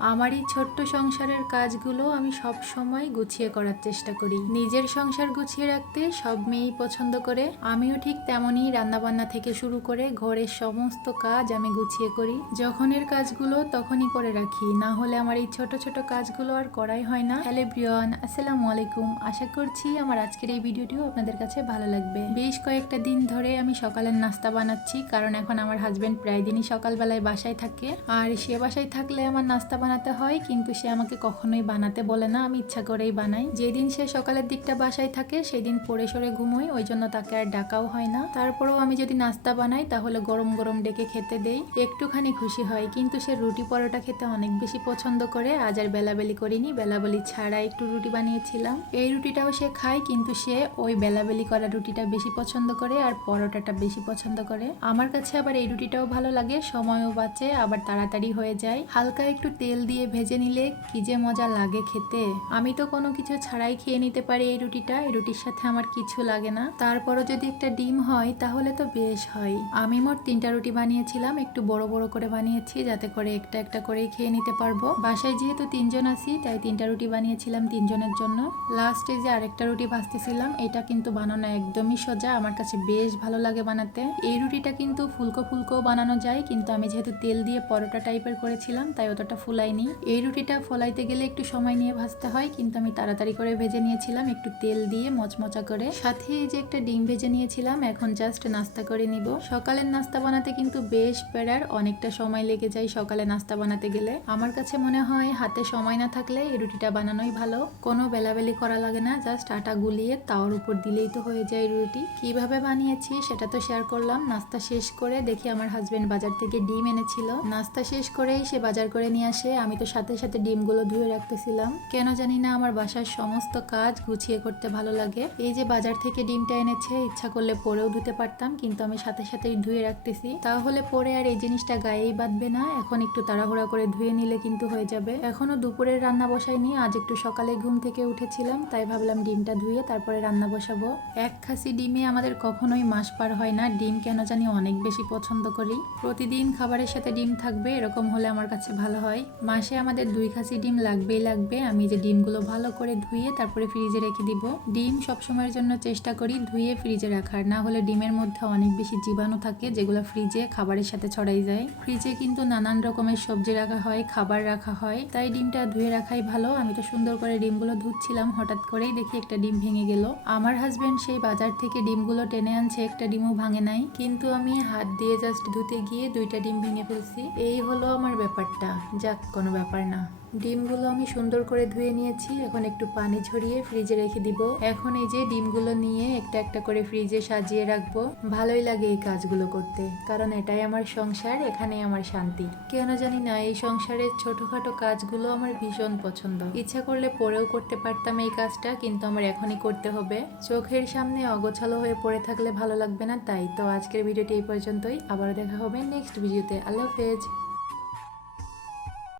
আমার এই ছোট্ট সংসারের কাজগুলো আমি সব সময় গুছিয়ে করার চেষ্টা করি। নিজের সংসার গুছিয়ে রাখতে সব মেয়েই পছন্দ করে। আমিও ঠিক তেমনই রান্নাবান্না থেকে শুরু করে ঘরের সমস্ত কাজ আমি গুছিয়ে করি। যখনের কাজগুলো তখনই করে রাখি। না হলে আমার এই ছোট ছোট কাজগুলো আর করাই হয় না। হ্যালো ব্রিয়ন আসসালামু আলাইকুম। আশা করছি আমার আজকের এই ভিডিওটিও আপনাদের কাছে ভালো লাগবে। বেশ কয়েকটা দিন ধরে আমি সকালের নাস্তা বানাচ্ছি, কারণ এখন আমার হাজব্যান্ড প্রায় দিনই সকালবেলায় বাসায় থাকে। আর সে বাসায় থাকলে আমার নাস্তা বানাতে হয়, কিন্তু সে আমাকে কখনোই বানাতে বলে না। আমি ইচ্ছা করেই বানাই। যেদিন সে সকালের দিকটা বাসায় থাকে, সেদিন পরে সরে ঘুমোই, ওই জন্য তাকে আর ডাকাও হয় না। তারপরেও আমি যদি নাস্তা বানাই, তাহলে গরম গরম ডেকে খেতে দেই। একটুখানি খুশি হয়, কিন্তু সে রুটি পরোটা খেতে অনেক বেশি পছন্দ করে। আজ আর বেলাবেলি করিনি, বেলাবেলি ছাড়া একটু রুটি বানিয়েছিলাম। এই রুটিটাও সে খায়, কিন্তু সে ওই বেলাবেলি করা রুটিটা বেশি পছন্দ করে আর পরোটাটা বেশি পছন্দ করে। আমার কাছে আবার এই রুটিটাও ভালো লাগে, সময়ও বাঁচে, আবার তাড়াতাড়ি হয়ে যায়। হালকা একটু তেল দিয়ে ভেজে নিলে কি যে মজা লাগে খেতে। আমি তো কোনো কিছু ছাড়াই খেয়ে নিতে পারি এই রুটিটা। এই রুটির সাথে আমার কিছু লাগে না। তারপরও যদি একটা ডিম হয়, তাহলে তো বেশ হয়। আমি মোট তিনটা রুটি বানিয়েছিলাম। একটু বড় বড় করে বানিয়েছি যাতে করে একটা একটা করেই খেয়ে নিতে পারব। বাসায় যেহেতু তিনজন আছি, তাই তিনটা রুটি বানিয়েছিলাম তিনজনের জন্য। লাস্টে যে আরেকটা রুটি ভাজতেছিলাম, এটা কিন্তু বানানো একদমই সোজা। আমার কাছে বেশ ভালো লাগে বানাতে। এই রুটিটা কিন্তু ফুলকো ফুলকো বানানো যায়, কিন্তু আমি যেহেতু তেল দিয়ে পরোটা টাইপের করেছিলাম, তাই অতটা ফুলাইনি এই রুটিটা ফলাইতে গেলে একটু সময় নিয়ে ভাজতে হয়, কিন্তু আমি তাড়াতাড়ি করে ভেজে নিয়েছিলাম, একটু তেল দিয়ে মচমচা করে। সাথে এই যে একটা ডিম ভেজে নিয়েছিলাম, এখন জাস্ট নাস্তা করে নিব। সকালের নাস্তা বানাতে কিন্তু বেশ পেরার অনেকটা সময় লেগে যায় সকালে নাস্তা বানাতে গেলে। আমার কাছে মনে হয় হাতে সময় না থাকলে এই রুটিটা বানানোই ভালো। কোনো বেলাবেলি করা লাগে না জাস্ট আটা গুলিয়ে তাওয়ার উপর দিলেই তো হয়ে যায় রুটি। কীভাবে বানিয়েছি সেটা তো শেয়ার করলাম। নাস্তা শেষ করে দেখি আমার হাজবেন্ড বাজার থেকে ডিম এনেছিল। নাস্তা শেষ করেই সে বাজার করে নিয়ে আসে। আমি তো সাথে সাথে ডিমগুলো ধুয়ে রাখতেছিলাম। কেন জানি না আমার বাসার সমস্ত কাজ গুছিয়ে করতে ভালো লাগে। এই যে বাজার থেকে ডিমটা এনেছে, ইচ্ছা করলে পরেও ধুতে পারতাম, কিন্তু আমি সাথে সাথেই ধুয়ে রাখতেছি। তাহলে পরে আর এই জিনিসটা গায়েই বাঁধবে না, এখন একটু তাড়াহুড়া করে ধুয়ে নিলে কিন্তু হয়ে যাবে। এখনও দুপুরের রান্না বসাইনি, আজ একটু সকালে ঘুম থেকে উঠেছিলাম, তাই ভাবলাম ডিমটা ধুয়ে তারপরে রান্না বসাবো। এক খাসি ডিমে আমাদের কখনোই মাস পার হয় না, ডিম কেন জানি অনেক বেশি পছন্দ করি। প্রতিদিন খাবারের সাথে ডিম থাকবে, এরকম হলে আমার কাছে ভালো হয়। মাসে আমাদের দুই খাসি ডিম লাগবেই লাগবে। আমি যে ডিমগুলো ভালো করে ধুয়ে তারপরে ফ্রিজে রেখে দিব। ডিম সবসময়ের জন্য চেষ্টা করি ধুয়ে ফ্রিজে রাখার। না হলে ডিমের মধ্যে অনেক বেশি জীবাণু থাকে যেগুলো ফ্রিজে খাবারের সাথে ছড়াই যায়। ফ্রিজে কিন্তু নানান রকমের সবজি রাখা হয়, খাবার রাখা হয়। তাই ডিমটা ধুয়ে রাখাই ভালো। আমি তো সুন্দর করে ডিমগুলো ধুচ্ছিলাম, হঠাৎ করেই দেখি একটা ডিম ভেঙে গেল। আমার হাজব্যান্ড সেই বাজার থেকে ডিমগুলো টেনে আনছে, একটা ডিমও ভাঙে নাই। কিন্তু আমি হাত দিয়ে জাস্ট ধুতে গিয়ে দুইটা ডিম ভেঙে ফেলছি। এই হলো আমার ব্যাপারটা। যাক কোনো ব্যাপার না। ডিমগুলো আমি সুন্দর করে ধুয়ে নিয়েছি, এখন একটু পানি ঝরিয়ে ফ্রিজে রেখে দিব। এখন এই যে ডিমগুলো নিয়ে একটা একটা করে ফ্রিজে সাজিয়ে রাখব। ভালোই লাগে এই কাজগুলো করতে, কারণ এটাই আমার সংসার, এখানেই আমার শান্তি। কেন জানি না, এই সংসারের ছোটখাটো কাজগুলো আমার ভীষণ পছন্দ। ইচ্ছা করলে পরেও করতে পারতাম এই কাজটা, কিন্তু আমার এখনই করতে হবে। চোখের সামনে অগোছালো হয়ে পড়ে থাকলে ভালো লাগবে না, তাই তো আজকের ভিডিওটি এই পর্যন্তই। আবার দেখা হবে নেক্সট ভিডিওতে। আল্লাহ হাফেজ।